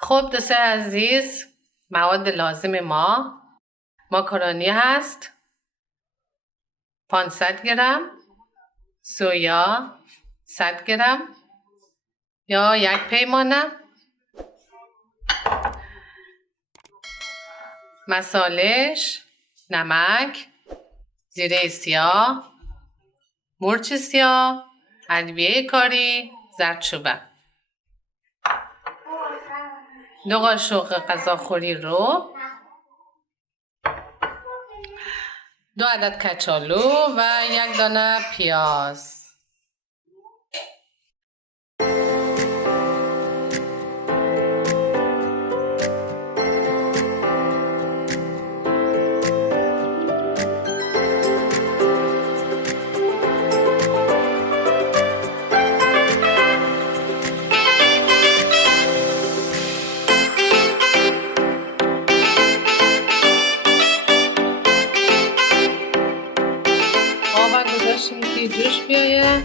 خب دوستان عزیز، مواد لازم ما ماکارونی هست 500 گرم، سویا 100 گرم یا 1 پیمانه، مسالش نمک، زیره سیاه، مرچ سیاه، ادویه کاری، زردچوبه، 2 قاشق غذاخوری رو، 2 عدد کچالو و 1 دانه پیاز. که جوش بیایه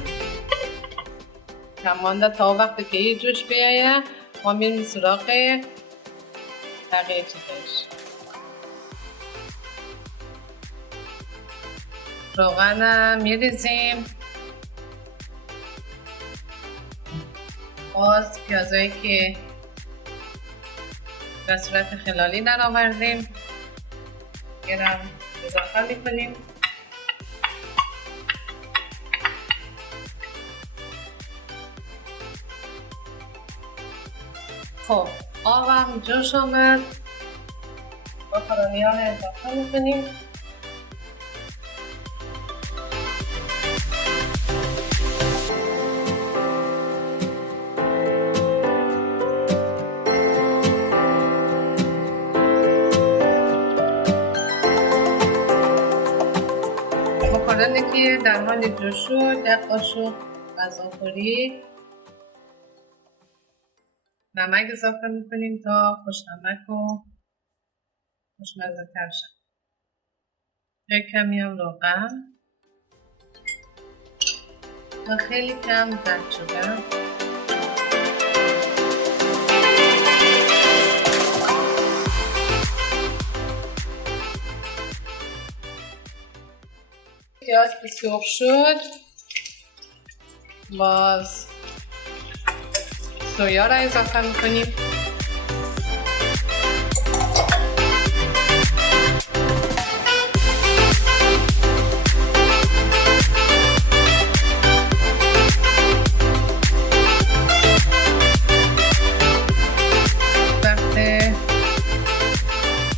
کمانده تا وقتی که این جوش بیایه ما میریم سراغ بقیه چیزش. روغن میریزیم، باز پیازایی که به صورت خلالی در آوردیم گرم اضافه میکنیم. خب آبم جوش آمد، ماکارونی ها رو اضافه میکنیم. ماکارونی که در حال جوش شد 1 قاشق غذاخوری نمک اضافه میکنیم تا خوش نمک و خوشمزه تر شد. 1 کمی هم روغن و خیلی کم زردچوبه. پیاز که سرخ شد باز سویا را اضافه میکنیم. وقتی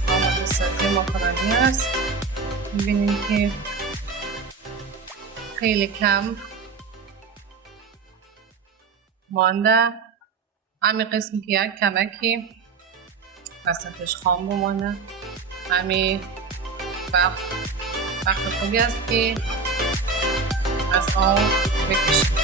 آماده سازی ماکارونی است میبینیم که خیلی کم مانده. همین قسمی که 1 کمکی وسطش خام بمانه. همین وقت خوبی است که از آب بکشیم.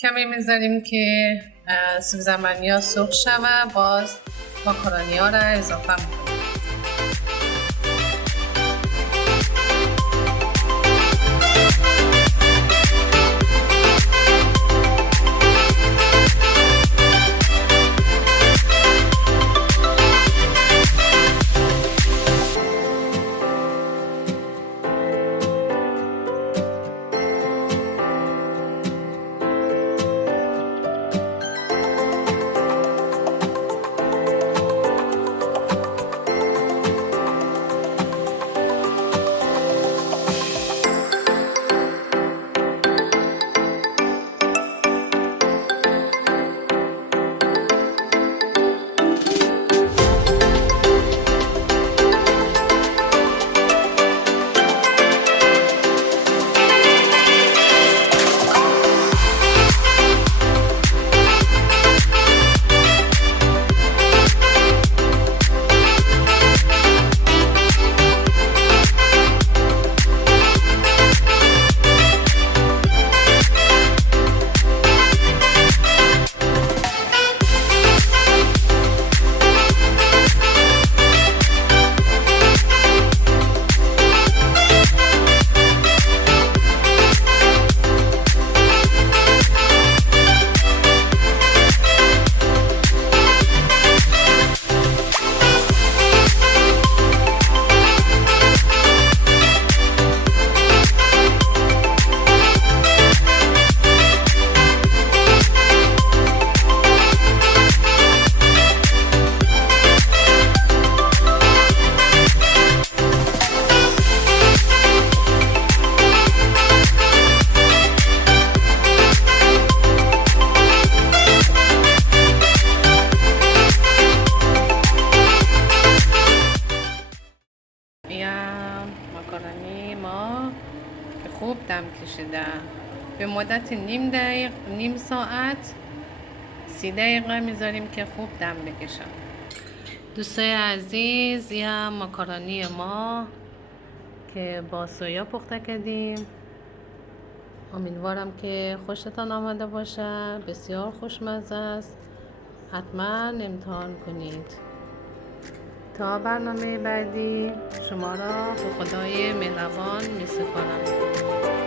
کمی میذاریم که سیب زمینی ها سرخ شود، باز ماکارونی ها را اضافه میکنیم. کشیده. به مدت نیم ساعت 30 دقیقه میذاریم که خوب دم بکشه. دوستای عزیز، یا ماکارونی ما که با سویا پخته کردیم. امیدوارم که خوشتان آمده باشه. بسیار خوشمزه است. حتما امتحان کنید. تا برنامه بعدی شما را به خدای مهربان می سپارم.